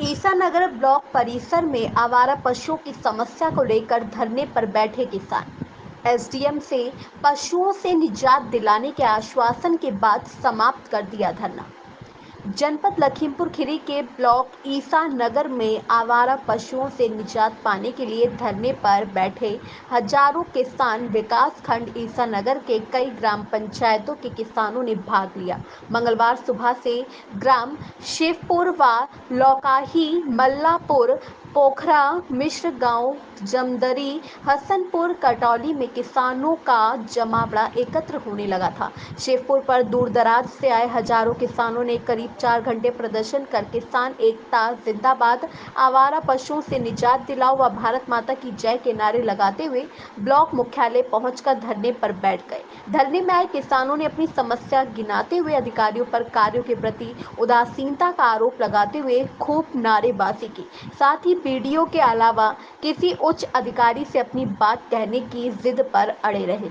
Isanagar block परिसर में आवारा पशुओं की समस्या को लेकर धरने पर बैठे किसान एसडीएम से पशुओं से निजात दिलाने के आश्वासन के बाद समाप्त कर दिया धरना। जनपद लखीमपुर खीरी के ब्लॉक ईसा नगर में आवारा पशुओं से निजात पाने के लिए धरने पर बैठे हजारों किसान विकास खंड ईसा नगर के कई ग्राम पंचायतों के किसानों ने भाग लिया। मंगलवार सुबह से ग्राम शिवपुर व लौकाही, मल्लापुर, पोखरा, मिश्र गांव, जमदरी, हसनपुर, कटौली में किसानों का जमावड़ा एकत्र होने लगा था। शिवपुर पर दूर दराज से आए हजारों किसानों ने करीब 4 घंटे प्रदर्शन कर किसान एकता जिंदाबाद, आवारा पशुओं से निजात दिलाओ व भारत माता की जय के नारे लगाते हुए ब्लॉक मुख्यालय पहुंचकर धरने पर बैठ गए। धरने में आए किसानों ने अपनी समस्या गिनाते हुए अधिकारियों पर कार्यों के प्रति उदासीनता का आरोप लगाते हुए खूब नारेबाजी की। साथ ही बीडीओ के अलावा किसी उच्च अधिकारी से अपनी बात कहने की जिद पर अड़े रहे।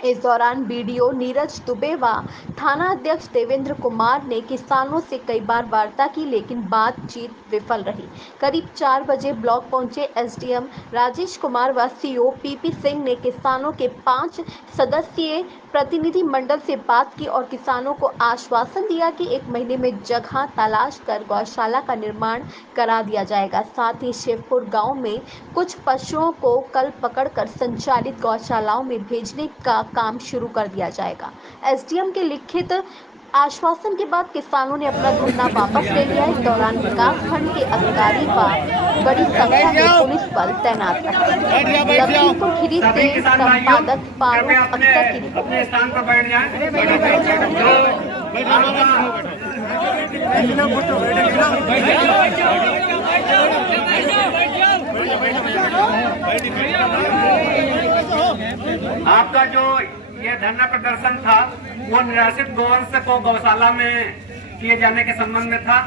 इस दौरान बीडीओ नीरज दुबे व थाना अध्यक्ष देवेंद्र कुमार ने किसानों से कई बार वार्ता की, लेकिन बातचीत विफल रही। करीब 4 बजे ब्लॉक पहुंचे एसडीएम राजेश कुमार व सीओ पीपी सिंह ने किसानों के 5 सदस्यीय प्रतिनिधि मंडल से बात की और किसानों को आश्वासन दिया कि 1 महीने में जगह तलाश कर गौशाला का निर्माण करा दिया जाएगा। साथ ही शिवपुर गांव में कुछ पशुओं को कल पकड़कर संचालित गौशालाओं में भेजने का काम शुरू कर दिया जाएगा। एसडीएम के लिखित आश्वासन के बाद किसानों ने अपना धरना वापस ले लिया। इस दौरान विकास खंड के अधिकारी व बड़ी संख्या में पुलिस बल तैनात रहे। लखीमपुर खीरी से संपादक फारूक अख्तर की रिपोर्ट। अपने स्थान पर बैठ जाएं। आपका जो ये धरना प्रदर्शन था वो निराश्रित गोवंश को गौशाला में किए जाने के संबंध में था।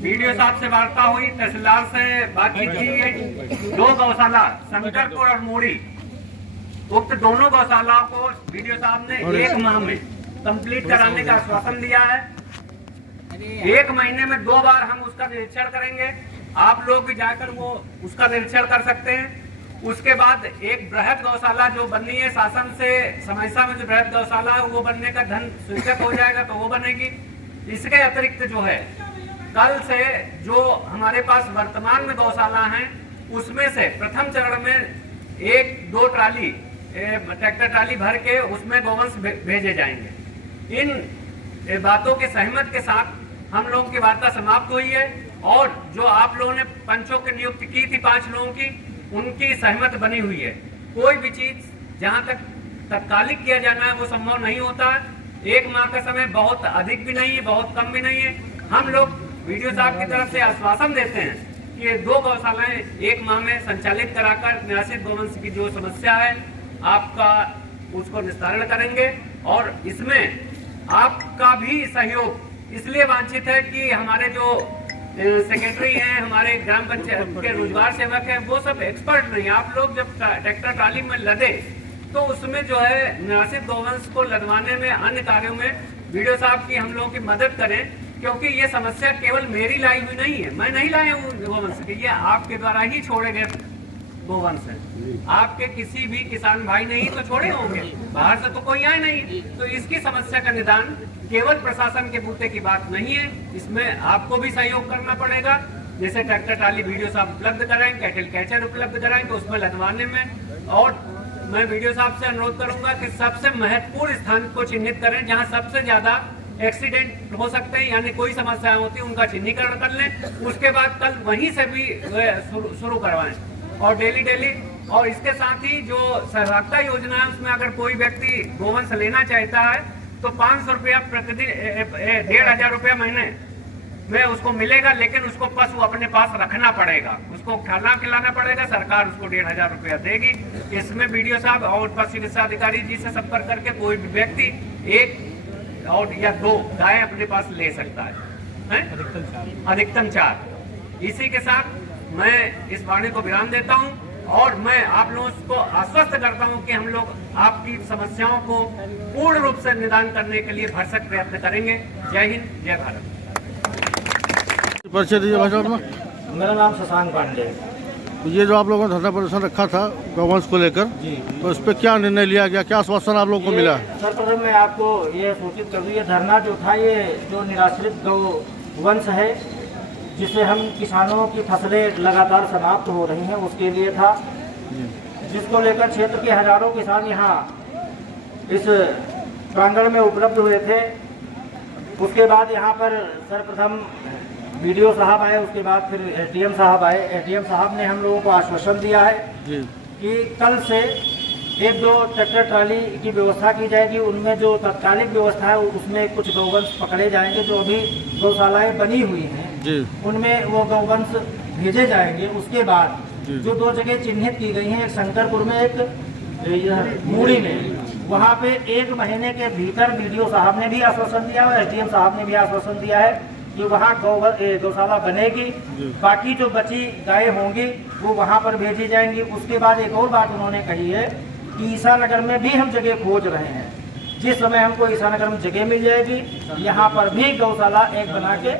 वीडियो साहब से वार्ता हुई, तहसीलदार से बातचीत की गई। 2 गौशाला शंकरपुर और मूड़ी, उक्त दोनों गौशालाओं को वीडियो साहब ने 1 माह में कंप्लीट कराने का आश्वासन दिया है। 1 महीने में 2 बार हम उसका निरीक्षण करेंगे। आप लोग भी जाकर वो उसका निरीक्षण कर सकते हैं। उसके बाद एक बृहद गौशाला जो बननी है, शासन से समयसा में जो बृहद गौशाला है वो बनने का धन स्वीकृत हो जाएगा तो वो बनेगी। इसके अतिरिक्त जो है कल से जो हमारे पास वर्तमान में गौशाला हैं उसमें से प्रथम चरण में 1-2 ट्राली ट्रैक्टर ट्राली भर के उसमें गोवंश भेजे जाएंगे। इन बातों के सहमत के साथ हम लोगों की वार्ता समाप्त हुई है और जो आप लोगों ने पंचों की नियुक्ति की थी 5 लोगों की, उनकी सहमत बनी हुई है। कोई भी चीज जहां तक तत्कालिक किया जाना है वो संभव नहीं होता है। 1 माह का समय बहुत अधिक भी नहीं है, बहुत कम भी नहीं है। हम लोग वीडियो साहब की तरफ से आश्वासन देते हैं कि ये 2 गौशालाएं 1 माह में संचालित कराकर निराश्रित गोवंश की जो समस्या है आपका उसको निस्तारण करेंगे। और इसमें आपका भी सहयोग इसलिए वांछित है कि हमारे जो सेक्रेटरी हैं, हमारे ग्राम पंचायत के रोजगार सेवक हैं, वो सब एक्सपर्ट नहीं। आप लोग जब ट्रैक्टर ट्राली में लदे तो उसमें जो है निराश्रित गोवंश को लदवाने में, अन्य कार्यों में वीडियो साहब की हम लोगों की मदद करें, क्योंकि ये समस्या केवल मेरी लाई हुई नहीं है। मैं नहीं लाया हूँ गोवंश की, ये आपके द्वारा ही छोड़े गए गोवंश है। आपके किसी भी किसान भाई नहीं तो छोड़े होंगे, बाहर से तो कोई आए नहीं। तो इसकी समस्या का निदान केवल प्रशासन के बूते की बात नहीं है, इसमें आपको भी सहयोग करना पड़ेगा। जैसे ट्रैक्टर ट्राली वीडियो साहब उपलब्ध कराएं, कैटल कैचर उपलब्ध कराएं तो उसमें लदवाने में। और मैं वीडियो साहब से अनुरोध करूंगा कि सबसे महत्वपूर्ण स्थान को चिन्हित करें जहां सबसे ज्यादा एक्सीडेंट हो सकते हैं, यानी कोई समस्या होती है उनका चिन्हीकरण कर लें। उसके बाद कल वहीं से भी शुरू करवाएं और डेली। और इसके साथ ही जो सहभागिता योजना है उसमें अगर कोई व्यक्ति गोवंश लेना चाहता है तो 500 रुपया प्रतिदिन 1500 रुपया महीने में उसको मिलेगा, लेकिन उसको पशु अपने पास रखना पड़ेगा, उसको खाना खिलाना पड़ेगा, सरकार उसको 1500 रुपया देगी। इसमें वीडियो साहब और पशु चिकित्सा अधिकारी जी से संपर्क करके कोई भी व्यक्ति 1 और या 2 गाय अपने पास ले सकता है, अधिकतम 4। इसी के साथ मैं इस वाणी को विराम देता हूं और मैं आप लोगों को आश्वस्त करता हूं कि हम लोग आपकी समस्याओं को पूर्ण रूप से निदान करने के लिए भरसक प्रयत्न करेंगे। जय हिंद, जय भारत। परिचय दीजिए भाई साहब अपना। मेरा नाम शशांक पांडे है। तो ये जो आप लोगों ने धरना प्रदर्शन रखा था गौवंश को लेकर, जी, तो इस पर क्या निर्णय लिया गया, क्या आश्वासन आप लोगों को मिला है? सर्वप्रथम मैं आपको ये सूचित कर दूं, ये धरना जो था ये जो निराश्रित गौवंश है जिसे हम किसानों की फसलें लगातार समाप्त हो रही हैं उसके लिए था, जिसको लेकर क्षेत्र के हजारों किसान यहाँ इस प्रांगण में उपलब्ध हुए थे। उसके बाद यहाँ पर सर्वप्रथम वीडियो साहब आए, उसके बाद फिर एसडीएम साहब आए। एसडीएम साहब ने हम लोगों को आश्वासन दिया है जी कि कल से 1-2 ट्रैक्टर ट्राली की व्यवस्था की जाएगी। उनमें जो तत्कालिक व्यवस्था है उसमें कुछ गौवंश पकड़े जाएंगे जो अभी गौशालाएं बनी हुई हैं, जी उनमें वो गौवंश भेजे जाएंगे। उसके बाद जी। जो 2 जगह चिन्हित की गई हैं, एक शंकरपुर में, एक मूड़ी में, वहाँ पे 1 महीने के भीतर वीडियो साहब ने भी आश्वासन दिया और एसडीएम साहब ने भी आश्वासन दिया है कि वहाँ गौशाला बनेगी। बाकी जो बची गायें होंगी वो वहाँ पर भेजी जाएंगी। उसके बाद एक और बात उन्होंने कही है कि ईसानगर में भी हम जगह खोज रहे हैं। जिस समय हमको ईसानगर में जगह मिल जाएगी, यहाँ पर भी गौशाला एक बना के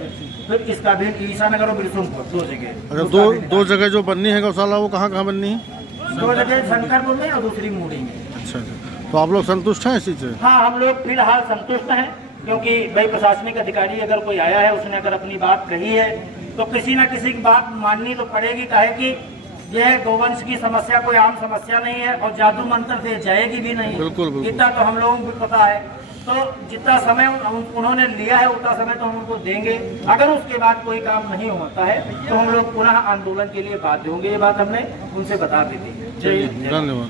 फिर इसका भी ईसानगर और बिरसुमपुर 2 जगह। अच्छा, दो जगह जो बननी है गौशाला वो कहाँ कहाँ बननी है? 2 जगह शंकरपुर में और दूसरी मूड़ी में। अच्छा अच्छा, तो आप लोग संतुष्ट हैं इस चीज़ से? हाँ, हम लोग फिलहाल संतुष्ट हैं, क्योंकि भाई प्रशासनिक अधिकारी अगर कोई आया है, उसने अगर अपनी बात कही है तो किसी न किसी की बात माननी तो पड़ेगी। काहे कि यह गौवंश की समस्या कोई आम समस्या नहीं है और जादू मंत्र से जाएगी भी नहीं। बिल्कुल, बिल्कुल। इतना तो हम लोगों को भी पता है। तो जितना समय उन्होंने लिया है उतना समय तो हम उनको देंगे। अगर उसके बाद कोई काम नहीं होता है तो हम लोग पुनः आंदोलन के लिए बाध्य होंगे। ये बात हमने उनसे बता दी थी। जय हिंद। धन्यवाद।